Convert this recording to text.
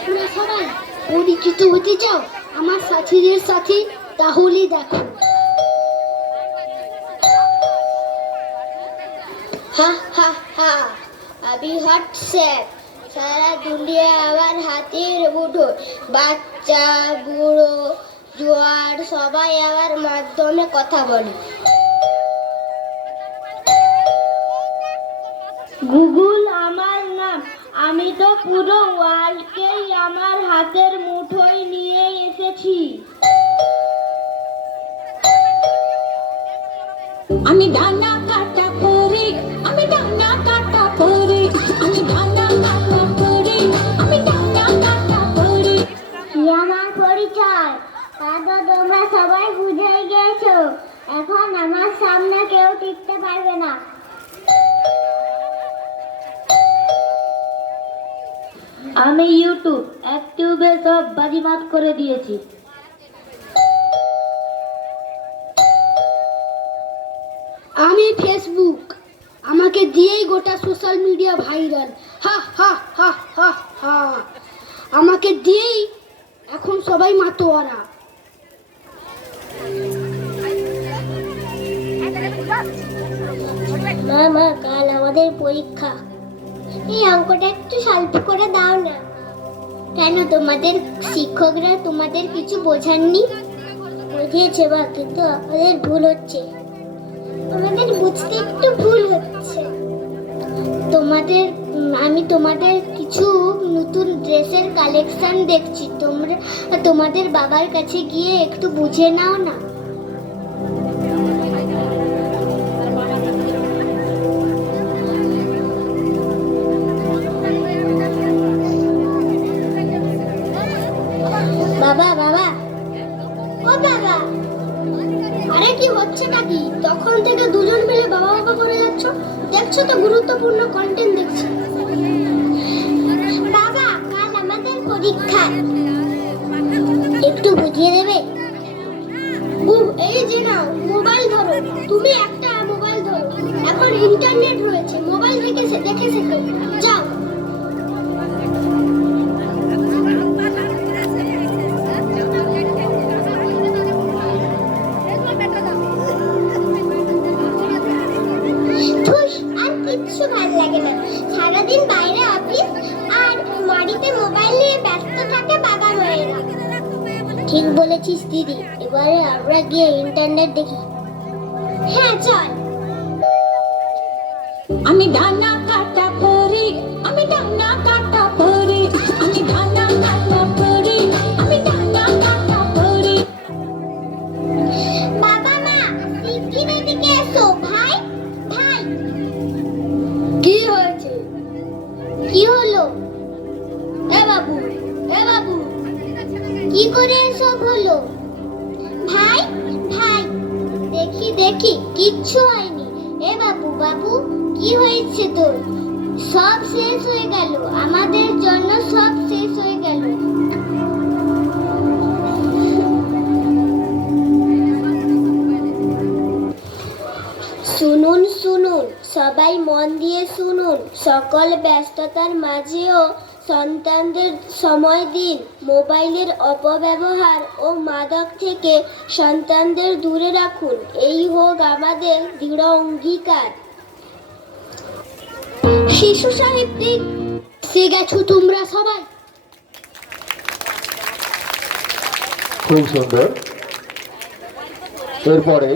তোমরা সবাই পরিচিত হতে চাও আমার সাথীদের সাথে? তাহলে দেখো, হা হা হা, আমি হোয়াটসঅ্যাপ, সারা দুনিয়া আমার হাতের মুঠো, বাচ্চা বুড়ো জোয়ার সবাই আমার মাধ্যমে কথা বলে। গুগল আমার নাম, আমি তো পুরো ওয়ার্ল্ডকেই আমার হাতের মুঠোয় নিয়ে এসেছি। আমি ডানা কাটা পরি, আমি ডানা কাটা পরি, আমি ডানা কাটা পরি, আমি ডানা কাটা পরি। কি আমার পরিচয় তা তো তোমরা সবাই বুঝে গেছো। এখন আমার সামনে কেউ টিকতে পারবে না। আমি ইউটিউবে সব বাজিমাত করে দিয়েছি। আমি ফেসবুক, আমাকে দিয়েই গোটা সোশ্যাল মিডিয়া ভাইরাল। হা হা হা হা হা, আমাকে দিয়েই এখন সবাই মাতোয়ারা। মা কাল আমাদের পরীক্ষা, এই অঙ্কটা একটু সলভ করে দাও না। কেন, তোমাদের শিক্ষকরা তোমাদের কিছু বোঝাননি? বুঝিয়েছে বা, কিন্তু আমাদের ভুল হচ্ছে, আমাদের বুঝতে একটু ভুল হচ্ছে। আমি তোমাদের কিছু নতুন ড্রেসের কালেকশন দেখছি, তোমরা তোমাদের বাবার কাছে গিয়ে একটু বুঝে নাও না। বাবা বাবা, ও বাবা, আরে কি হচ্ছে নাকি? তখন থেকে দুজন মিলে বাবা বাবা করে যাচ্ছ, দেখছো তো গুরুত্বপূর্ণ কন্টেন্ট দেখছি। বাবা কাল আমাদের পরীক্ষা, একটু বুঝিয়ে দেবে? এই যে নাও মোবাইল ধরো, তুমি একটা মোবাইল ধরো, এখন ইন্টারনেট রয়েছে, মোবাইল থেকে দেখে শেখো, যাও। কিচ্ছু ভালো লাগে না, সারাদিন বাইরে অফিস আর বাড়িতে মোবাইল নিয়ে ব্যস্ত থাকে বাবা মায়েরা। ঠিক বলেছিস দিদি, এবারে আমরা গিয়ে ইন্টারনেট দেখি। হ্যাঁ চল। আমি ডানা কাটা পরি, আমি ডানা কাটা পরি, আমি ডানা কাটা পরি, আমি ডানা কাটা পরি। বাবা মা শিগগির এদিকে এসো। ভাই ভাই, কি হয়েছে? কি হলো? এ বাবু, এ বাবু, কি করে এসব হলো? ভাই ভাই, দেখি দেখি, কিচ্ছু হয়নি। এ বাবু বাবু, কি হয়েছে তোর? সব শেষ হয়ে গেল, আমাদের জন্য সব শেষ হয়ে গেল। শুনুন শুনুন, সবাই মন দিয়ে শুনুন, সকল ব্যস্ততার মাঝেও সন্তানদের সময় দিন, মোবাইলের অপব্যবহার ও মাদক থেকে সন্তানদের দূরে রাখুন, এই হোক আমাদের দৃঢ় অঙ্গীকার। শিশু সাহিত্যিক সে গেছো তোমরা সবাই। খুব সুন্দর। এরপরে